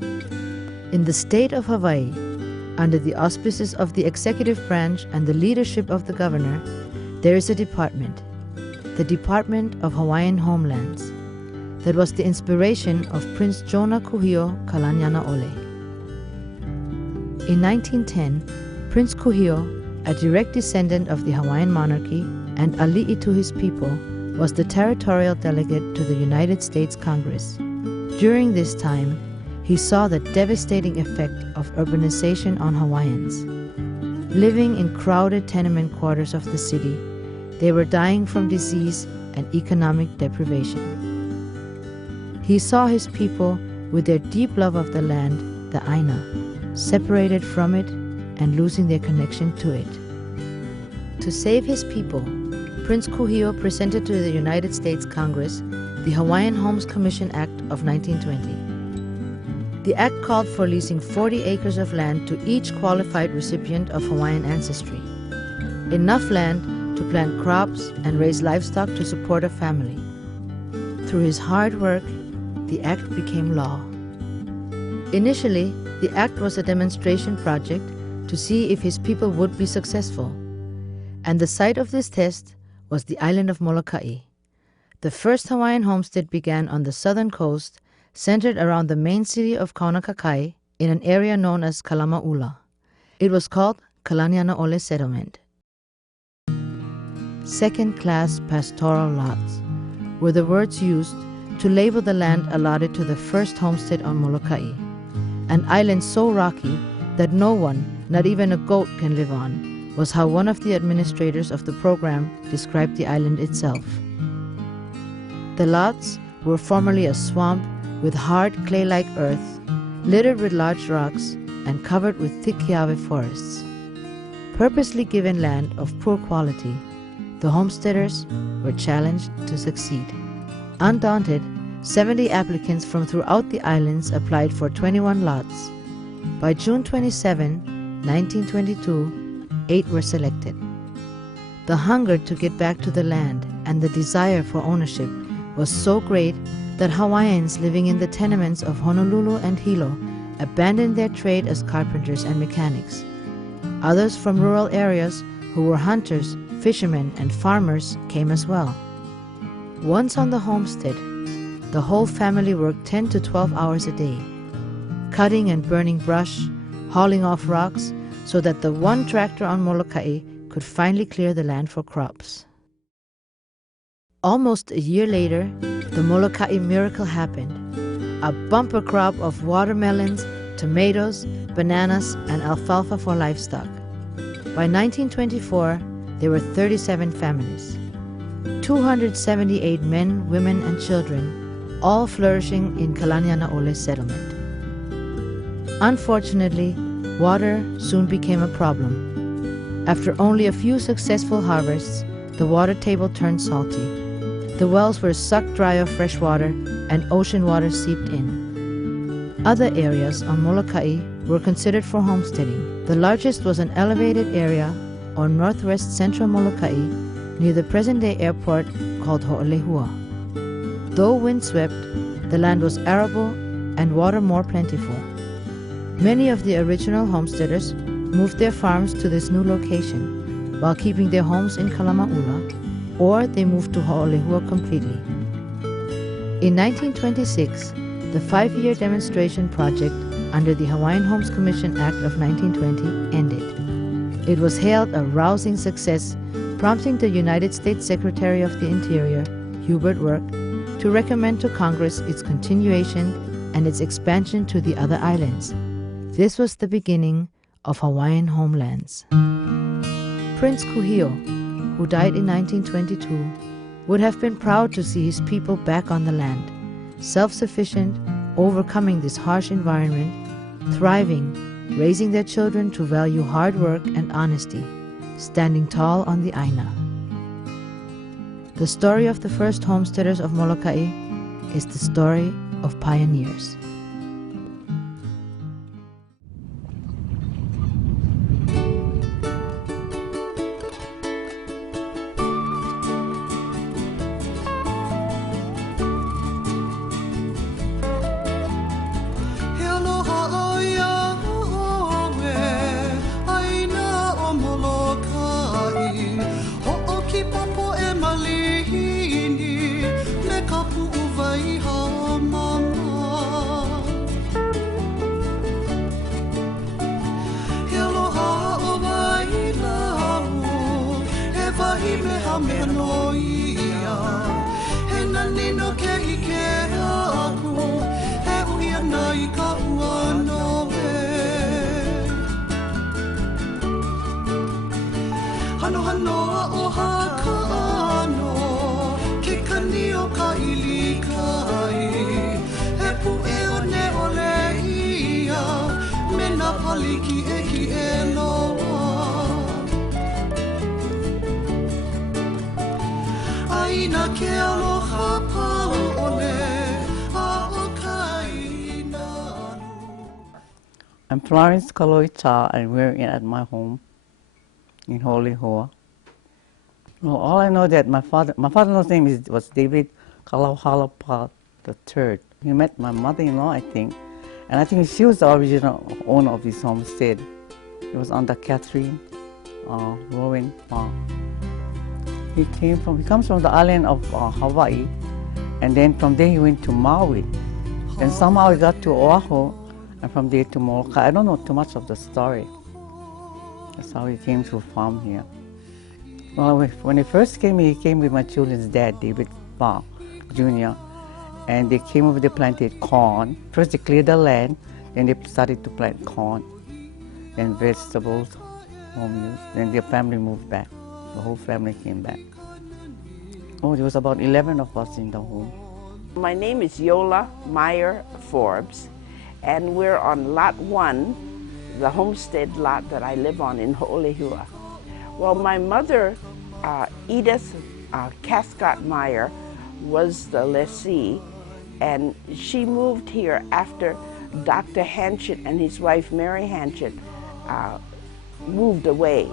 In the state of Hawaii, under the auspices of the executive branch and the leadership of the governor, there is a department, the Department of Hawaiian Homelands, that was the inspiration of Prince Jonah Kuhio Kalaniana Ole. In 1910, Prince Kuhio, a direct descendant of the Hawaiian monarchy and ali'i to his people, was the territorial delegate to the United States Congress. During this time, he saw the devastating effect of urbanization on Hawaiians. Living in crowded tenement quarters of the city, they were dying from disease and economic deprivation. He saw his people, with their deep love of the land, the Aina, separated from it and losing their connection to it. To save his people, Prince Kuhio presented to the United States Congress the Hawaiian Homes Commission Act of 1920. The act called for leasing 40 acres of land to each qualified recipient of Hawaiian ancestry, enough land to plant crops and raise livestock to support a family. Through his hard work, the act became law. Initially, the act was a demonstration project to see if his people would be successful, and the site of this test was the island of Moloka'i. The first Hawaiian homestead began on the southern coast, centered around the main city of Kaunakakai in an area known as Kalama'ula. It was called Kalaniana Ole Settlement. Second-class pastoral lots were the words used to label the land allotted to the first homestead on Moloka'i, an island so rocky that no one, not even a goat, can live on, was how one of the administrators of the program described the island itself. The lots were formerly a swamp with hard clay-like earth, littered with large rocks, and covered with thick kiawe forests. Purposely given land of poor quality, the homesteaders were challenged to succeed. Undaunted, 70 applicants from throughout the islands applied for 21 lots. By June 27, 1922, 8 were selected. The hunger to get back to the land and the desire for ownership was so great that Hawaiians living in the tenements of Honolulu and Hilo abandoned their trade as carpenters and mechanics. Others from rural areas who were hunters, fishermen, and farmers came as well. Once on the homestead, the whole family worked 10 to 12 hours a day, cutting and burning brush, hauling off rocks, so that the one tractor on Moloka'i could finally clear the land for crops. Almost a year later, the Moloka'i miracle happened. A bumper crop of watermelons, tomatoes, bananas, and alfalfa for livestock. By 1924, there were 37 families, 278 men, women, and children, all flourishing in Kalaniana Ole settlement. Unfortunately, water soon became a problem. After only a few successful harvests, the water table turned salty. The wells were sucked dry of fresh water, and ocean water seeped in. Other areas on Moloka'i were considered for homesteading. The largest was an elevated area on northwest central Moloka'i near the present-day airport called Ho'olehua. Though windswept, the land was arable and water more plentiful. Many of the original homesteaders moved their farms to this new location while keeping their homes in Kalama'ula, or they moved to Ho'olehua completely. In 1926, the 5-year demonstration project under the Hawaiian Homes Commission Act of 1920 ended. It was hailed a rousing success, prompting the United States Secretary of the Interior, Hubert Work, to recommend to Congress its continuation and its expansion to the other islands. This was the beginning of Hawaiian homelands. Prince Kuhio, who died in 1922, would have been proud to see his people back on the land, self-sufficient, overcoming this harsh environment, thriving, raising their children to value hard work and honesty, standing tall on the Aina. The story of the first homesteaders of Moloka'i is the story of pioneers. Hello I'm Florence Kaloita, and we're at my home in Holy Hoa. Well, all I know that my father-in-law's name was David Kalauhalapa III. He met my mother-in-law, I think, and I think she was the original owner of this homestead. It was under Catherine Rowan Farm. He comes from the island of Hawaii, and then from there he went to Maui. And somehow he got to Oahu, and from there to Moloka'i. I don't know too much of the story. That's how he came to farm here. Well, when he first came, he came with my children's dad, David Farr Jr., and they came over, they planted corn. First they cleared the land, then they started to plant corn, then vegetables, home use. Then their family moved back. The whole family came back. Oh, there was about 11 of us in the home. My name is Yola Meyer Forbes, and we're on Lot 1, the homestead lot that I live on in Ho'olehua. Well, my mother, Edith Cascott Meyer, was the lessee, and she moved here after Dr. Hanchett and his wife Mary Hanchett moved away.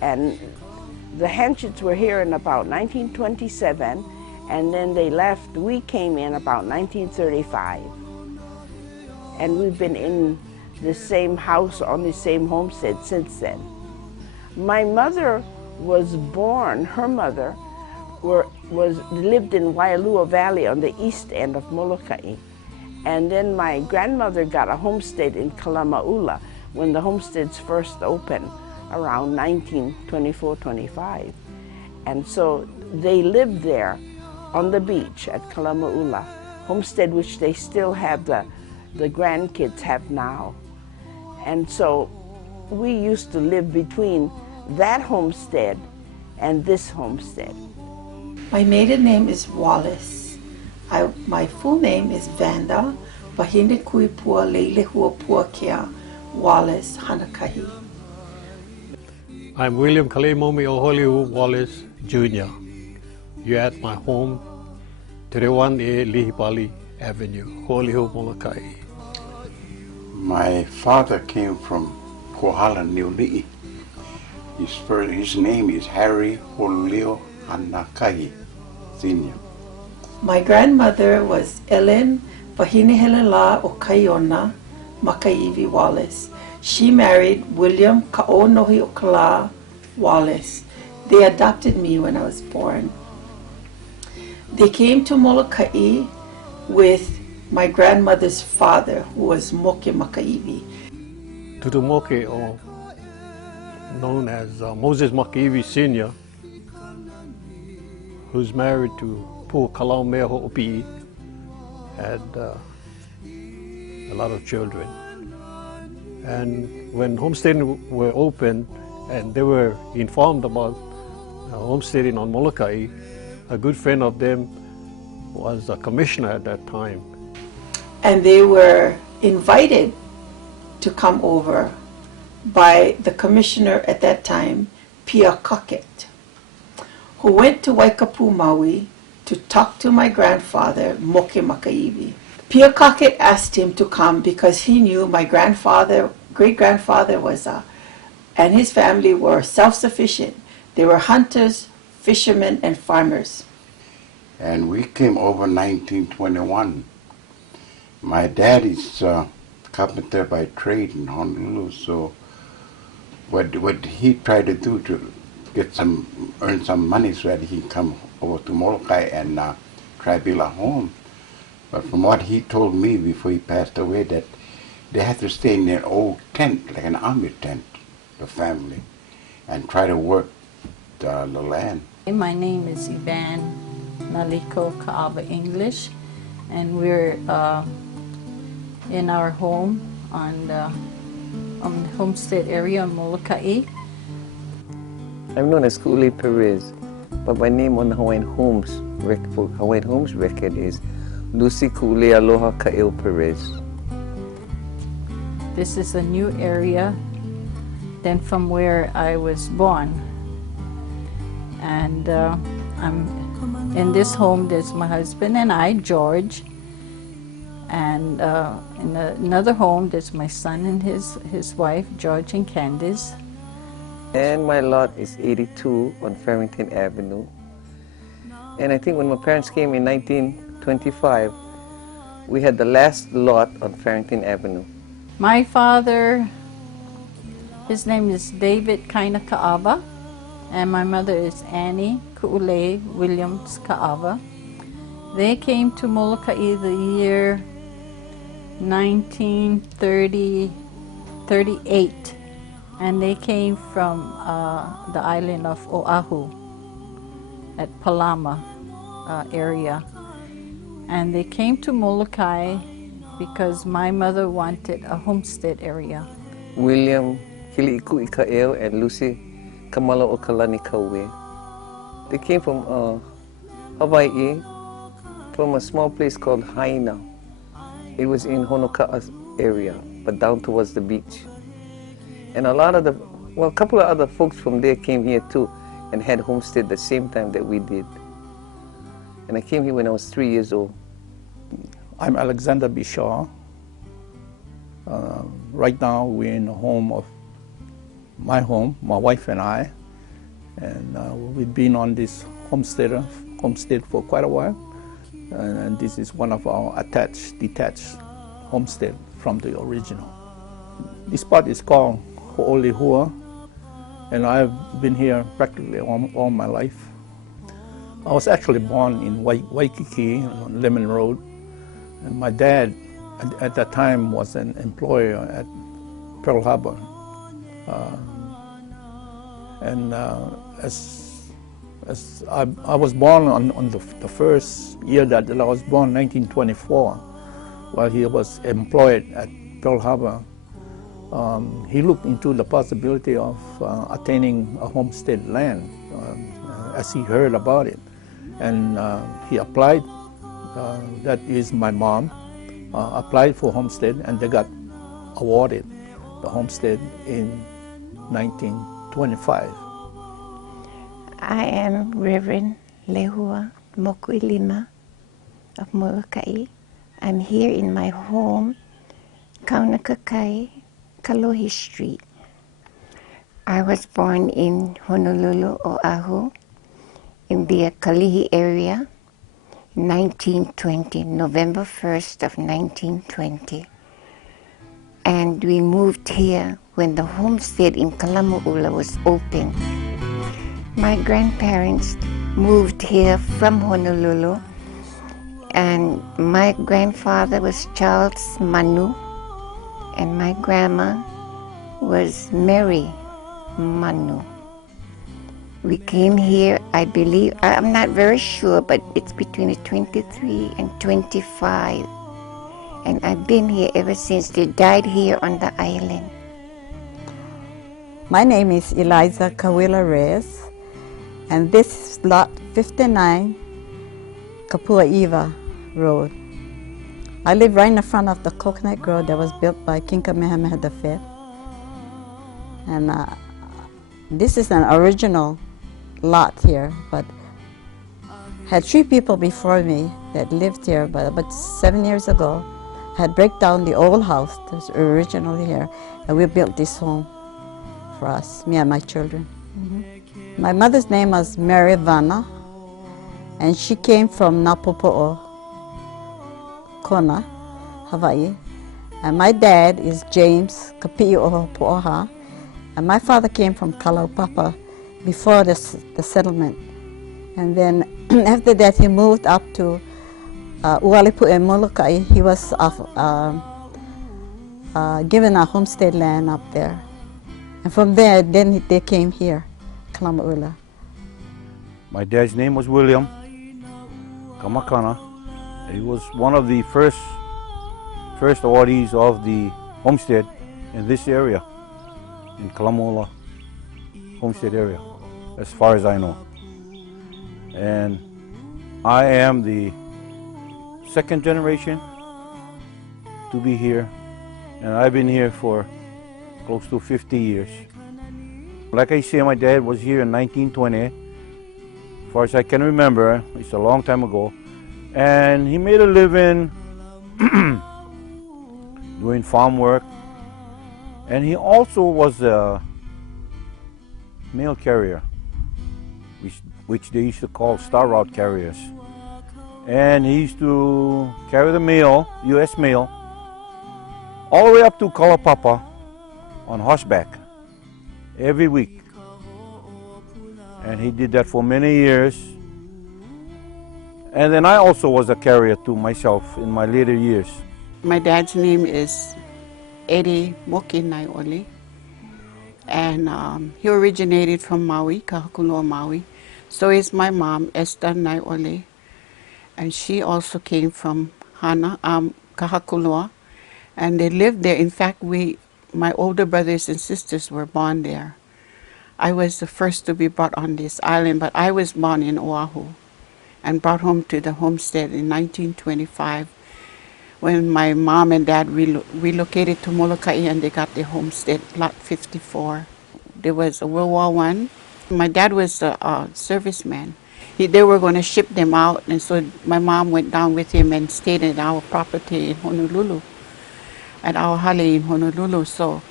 And the Hanchett's were here in about 1927, and then they left. We came in about 1935. And we've been in the same house on the same homestead since then. My mother was born, her mother lived in Waialua Valley on the east end of Moloka'i. And then my grandmother got a homestead in Kalama'ula when the homesteads first opened around 1924-25. And so they lived there on the beach at Kalama'ula, homestead which they still have, the grandkids have now. And so we used to live between that homestead and this homestead. My maiden name is Wallace. My full name is Vanda Wahine Kuipua Lehuamokuilima Kia Wallace Hanakahi. I'm William Kaleimomi Wallace Jr. You're at my home, 31A Lihipali Avenue, Ho'olehua, Moloka'i. My father came from Kohala, New Li'i. His name is Harry Holio Hanakahi Sr. My grandmother was Ellen Wahinehelela Okaiona Makaivi Wallace. She married William Kaonohi Okala Wallace. They adopted me when I was born. They came to Moloka'i with my grandmother's father, who was Moki Makaivi. Tutu Moki, or known as Moses Makaivi Sr., who's married to Pu Kalau Mea Ho'opi'i, had a lot of children. And when homesteading were opened and they were informed about homesteading on Moloka'i, a good friend of them was a commissioner at that time. And they were invited to come over by the commissioner at that time, Pia Cockett, who went to Waikapu, Maui to talk to my grandfather, Moki Makaivi. Pia Cockett asked him to come because he knew my great-grandfather was and his family were self-sufficient. They were hunters, fishermen, and farmers. And we came over 1921. My dad is a carpenter by trade in Honolulu, so what he tried to do to earn some money so that he can come over to Moloka'i and try to build a home. But from what he told me before he passed away, that they had to stay in their old tent, like an army tent, the family, and try to work the land. My name is Ivan Naliko Kaaba English, and we're in our home on the homestead area in Moloka'i. I'm known as Kule Perez, but my name on the Hawaiian Homes record is Lucy Kule Aloha Ka'il Perez. This is a new area than from where I was born. And I'm in this home. There's my husband and I, George. And in another home, there's my son and his wife, George and Candace. And my lot is 82 on Farrington Avenue. And I think when my parents came in 1925, we had the last lot on Farrington Avenue. My father, his name is David Kaina Kaaba, and my mother is Annie Ku'ule Williams Kaaba. They came to Moloka'i the year 1938, and they came from the island of Oahu at Palama area. And they came to Moloka'i because my mother wanted a homestead area. William Kili'iku Ika'el and Lucy Kamala Okalani Kauwe. They came from Hawaii, from a small place called Haina. It was in Honoka'a's area, but down towards the beach. And a couple of other folks from there came here too and had homestead the same time that we did. And I came here when I was 3 years old. I'm Alexander B. Shaw. Right now we're in the home of my home, my wife and I. And we've been on this homestead for quite a while. And this is one of our detached homestead from the original. This spot is called Ho'olehua, and I've been here practically all my life. I was actually born in Waikiki on Lemon Road, and my dad at that time was an employer at Pearl Harbor. As I was born on the first year that I was born, 1924, while he was employed at Pearl Harbor, he looked into the possibility of attaining a homestead land as he heard about it. And he applied, that is my mom, applied for homestead, and they got awarded the homestead in 1925. I am Reverend Lehuamokuilima of Moloka'i. I'm here in my home, Kaunakakai, Kalohi Street. I was born in Honolulu, Oahu, in the Kalihi area, in 1920, November 1st of 1920. And we moved here when the homestead in Kalamu'ula was open. My grandparents moved here from Honolulu, and my grandfather was Charles Manu, and my grandma was Mary Manu. We came here, I believe, I'm not very sure, but it's between 23 and 25. And I've been here ever since. They died here on the island. My name is Eliza Cawila Reyes, and this is lot 59, Kapua'iwa Road. I live right in the front of the coconut grove that was built by King Kamehameha V. And this is an original lot here, but had 3 people before me that lived here, but about 7 years ago, had break down the old house that was originally here, and we built this home for us, me and my children. My mother's name was Mary Vanna, and she came from Napopo'o, Kona, Hawaii. And my dad is James Kapi'o Po'oha, and my father came from Kalaupapa before the settlement. And then after that he moved up to Ualipu and Moloka'i. He was given a homestead land up there. And from there, then they came here, Kalamu'ula. My dad's name was William Kamakana. He was one of the first awardees of the homestead in this area, in Kalamola Homestead area, as far as I know. And I am the second generation to be here, and I've been here for close to 50 years. Like I say, my dad was here in 1920. As far as I can remember, it's a long time ago. And he made a living doing farm work. And he also was a mail carrier, which they used to call star route carriers. And he used to carry the mail, U.S. mail, all the way up to Kalapapa on horseback every week. And he did that for many years. And then I also was a carrier too myself in my later years. My dad's name is Eddie Moki Naiole, and he originated from Maui, Kahakuloa, Maui. So is my mom, Esther Naiole, and she also came from Hana, Kahakuloa, and they lived there. In fact, my older brothers and sisters were born there. I was the first to be brought on this island, but I was born in Oahu and brought home to the homestead in 1925 when my mom and dad relocated to Moloka'i and they got their homestead, Lot 54. There was a World War I. My dad was a serviceman. They were going to ship them out, and so my mom went down with him and stayed at our property in Honolulu, at our hale in Honolulu. So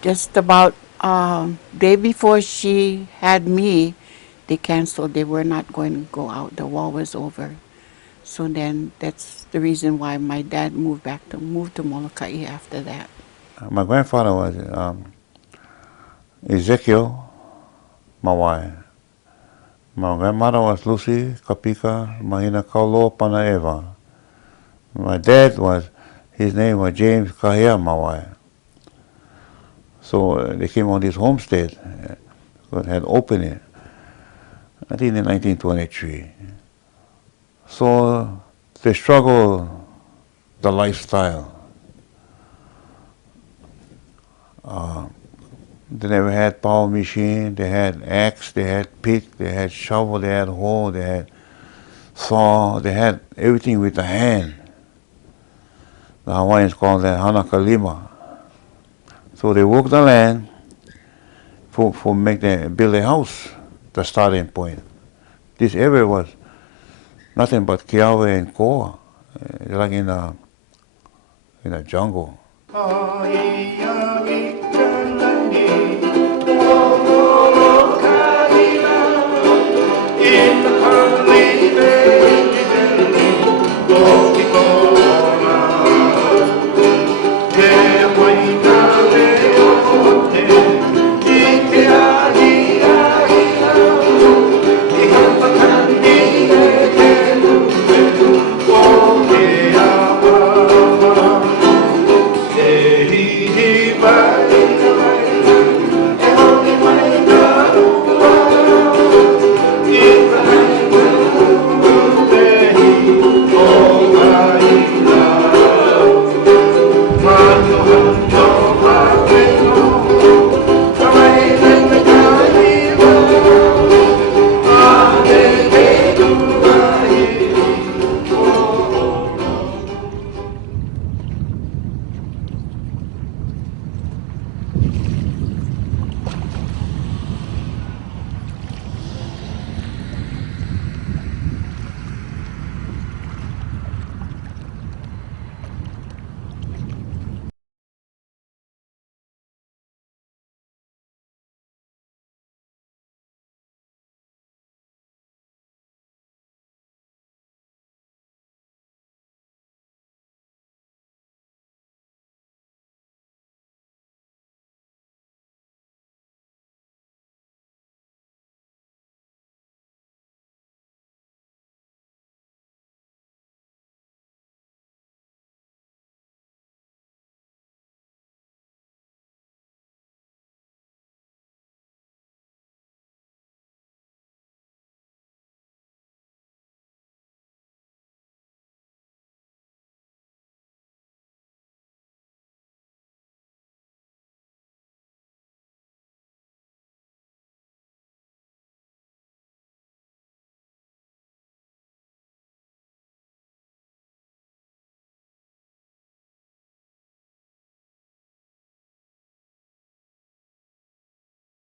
just about day before she had me, they canceled. They were not going to go out. The war was over. So then that's the reason why my dad moved to Moloka'i after that. My grandfather was Ezekiel Mawai. My grandmother was Lucy Kapika Mahina Kaulo Panaeva. My dad his name was James Kahia Mawai. So they came on this homestead, had opened it, I think in 1923. So they struggled the lifestyle. They never had power machine, they had axe, they had pick, they had shovel, they had hoe, they had saw, they had everything with the hand. The Hawaiians call that hanakalima. So they worked the land for build a house, the starting point. This area was nothing but kiawe and koa, like in a jungle.